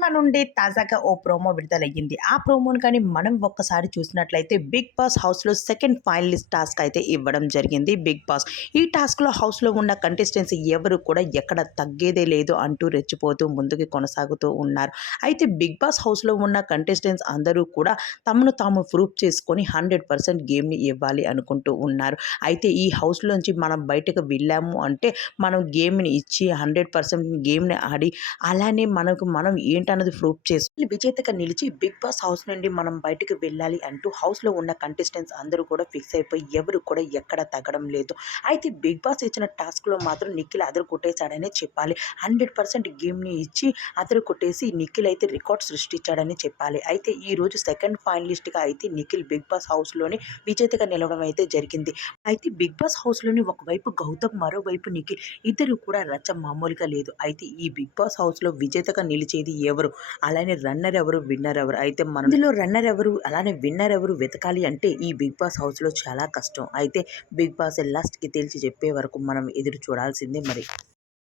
Cinema నుండి తాజాగా ఓ promo విడుదలయ్యింది. ఆ ప్రోమోను కానీ మనం ఒక్కసారి చూసినట్లయితే బిగ్ బాస్ హౌస్లో సెకండ్ ఫైనలిస్ట్ టాస్క్ అయితే ఇవ్వడం జరిగింది బిగ్ బాస్. ఈ టాస్క్లో హౌస్లో ఉన్న కంటెస్టెంట్స్ ఎవరు కూడా ఎక్కడ తగ్గేదే లేదు అంటూ రెచ్చిపోతూ ముందుకు కొనసాగుతూ ఉన్నారు. అయితే బిగ్ బాస్ హౌస్లో ఉన్న కంటెస్టెంట్స్ అందరూ కూడా తమను తాము ప్రూఫ్ చేసుకొని హండ్రెడ్ పర్సెంట్ గేమ్ని ఇవ్వాలి అనుకుంటూ ఉన్నారు. అయితే ఈ హౌస్లోంచి మనం బయటకు వెళ్ళాము అంటే మనం గేమ్ని ఇచ్చి హండ్రెడ్ పర్సెంట్ గేమ్ని ఆడి అలానే మనకు మనం ఏంటి ఏంటన్నది ప్రూఫ్ చేసి విజేతగా నిలిచి బిగ్ బాస్ హౌస్ నుండి మనం బయటకు వెళ్ళాలి అంటూ హౌస్లో ఉన్న కంటెస్టెంట్స్ అందరూ కూడా ఫిక్స్ అయిపోయి ఎవరు కూడా ఎక్కడ తగ్గడం లేదు. అయితే బిగ్ బాస్ ఇచ్చిన టాస్క్లో మాత్రం నిఖిల్ అదరు కొట్టేశాడనే చెప్పాలి. హండ్రెడ్ పర్సెంట్ గేమ్ని ఇచ్చి అదరు కొట్టేసి నిఖిల్ అయితే రికార్డ్ సృష్టించాడని చెప్పాలి. అయితే ఈ రోజు సెకండ్ ఫైనలిస్ట్గా అయితే నిఖిల్ బిగ్ బాస్ హౌస్లోని విజేతగా నిలవడం అయితే జరిగింది. అయితే బిగ్ బాస్ హౌస్లోని ఒకవైపు గౌతమ్ మరోవైపు నిఖిల్. ఇద్దరు కూడా రచ్చ మామూలుగా లేదు. అయితే ఈ బిగ్ బాస్ హౌస్లో విజేతగా నిలిచేది ఎవరు? ఎవరు? అలానే రన్నర్ ఎవరు విన్నర్ ఎవరు? అయితే మన ఇందులో రన్నర్ ఎవరు అలానే విన్నర్ ఎవరు వెతకాలి అంటే ఈ బిగ్ బాస్ హౌస్లో చాలా కష్టం. అయితే బిగ్ బాస్ లాస్ట్కి తేల్చి చెప్పే వరకు మనం ఎదురు చూడాల్సిందే మరి.